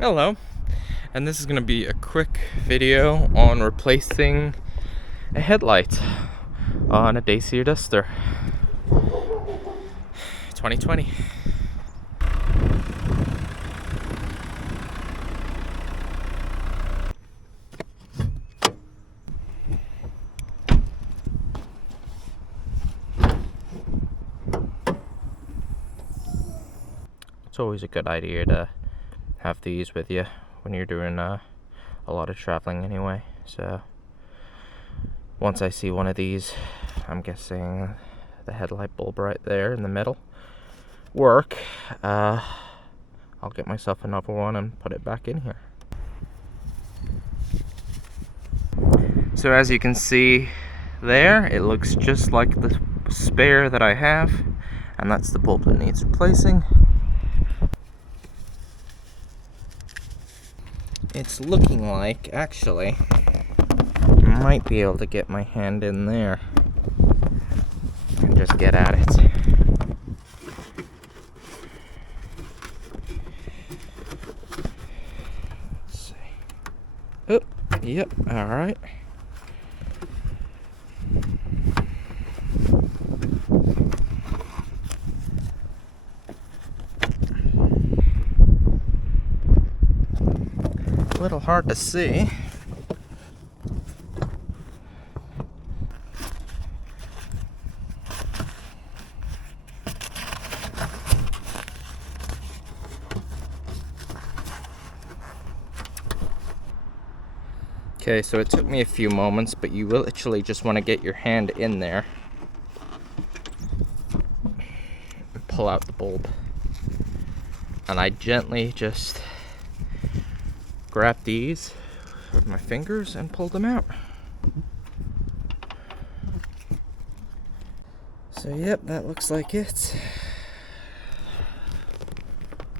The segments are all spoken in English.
Hello, and this is going to be a quick video on replacing a headlight on a Dacia Duster 2020. It's always a good idea to have these with you when you're doing a lot of traveling anyway. So once I see one of these, I'm guessing the headlight bulb right there in the middle work, I'll get myself another one and put it back in here. So as you can see there, it looks just like the spare that I have, and that's the bulb that needs replacing. It's looking like, actually, I might be able to get my hand in there and just get at it. Let's see. Oh, yep, alright. A little hard to see. Okay, so it took me a few moments, but you will literally just want to get your hand in there and pull out the bulb. And I gently just grab these with my fingers and pull them out. So yep, that looks like it.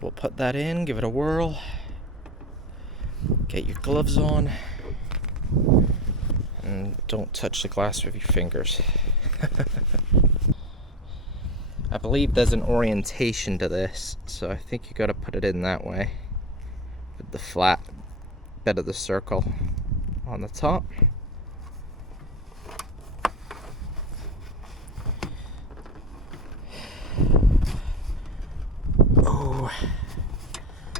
We'll put that in, give it a whirl, get your gloves on, and don't touch the glass with your fingers. I believe there's an orientation to this, so I think you gotta put it in that way, with the flat bed of the circle on the top. Oh,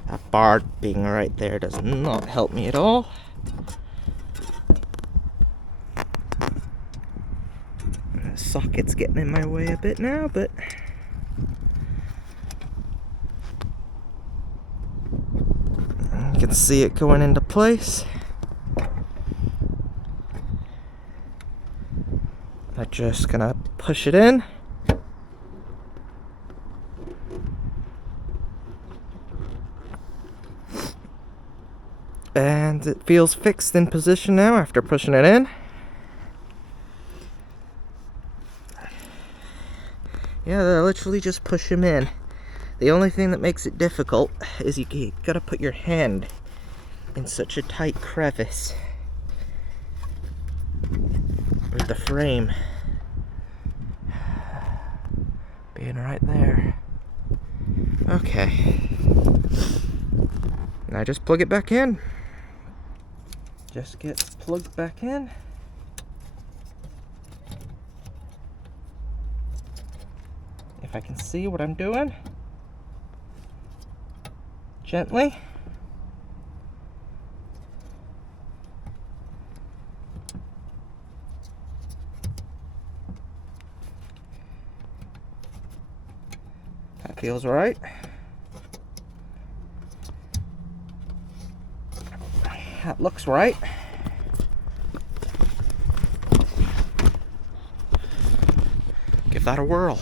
that bar being right there does not help me at all. The socket's getting in my way a bit now, but you can see it going into place. I'm just gonna push it in. And it feels fixed in position now after pushing it in. Yeah, they literally just push them in. The only thing that makes it difficult is you gotta put your hand in such a tight crevice with the frame being right there. Okay. Now just plug it back in. Just gets plugged back in. If I can see what I'm doing. Gently. That feels right. That looks right. Give that a whirl.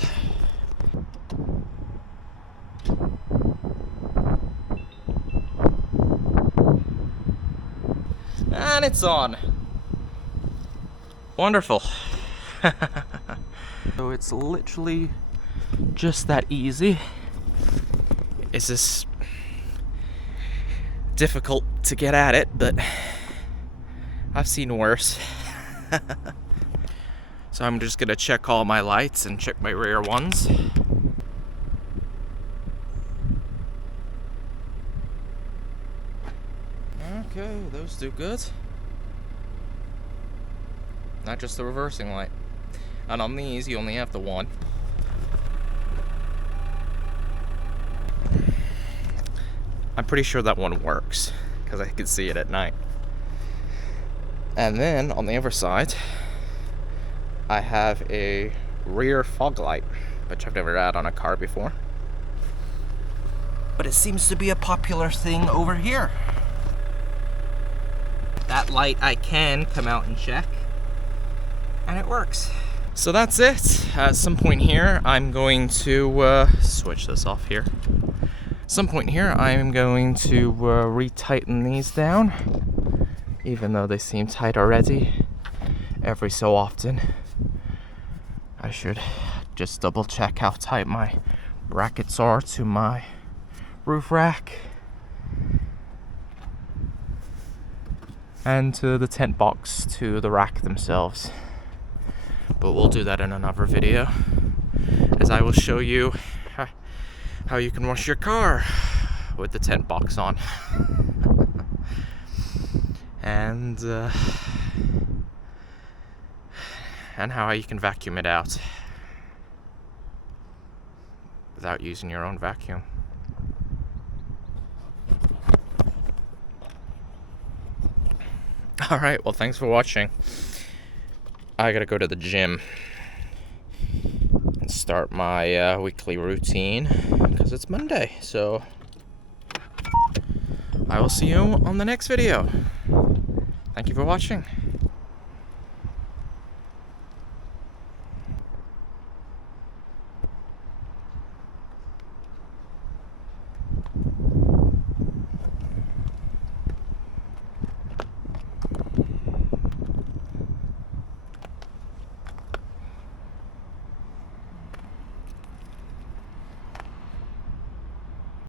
And it's on. Wonderful. So it's literally just that easy. Is this difficult to get at it, but I've seen worse. So I'm just gonna check all my lights and check my rear ones. Okay, those do good. Not just the reversing light. And on these, you only have the one. I'm pretty sure that one works, because I can see it at night. And then, on the other side, I have a rear fog light, which I've never had on a car before. But it seems to be a popular thing over here. That light I can come out and check, and it works. So that's it. At some point here, I'm going to switch this off here. Some point here, I'm going to retighten these down, even though they seem tight already. Every so often, I should just double check how tight my brackets are to my roof rack and to the tent box to the rack themselves. But we'll do that in another video, as I will show you how you can wash your car with the tent box on. and how you can vacuum it out without using your own vacuum. Alright, well, thanks for watching. I gotta go to the gym and start my weekly routine, because it's Monday, so I will see you on the next video. Thank you for watching.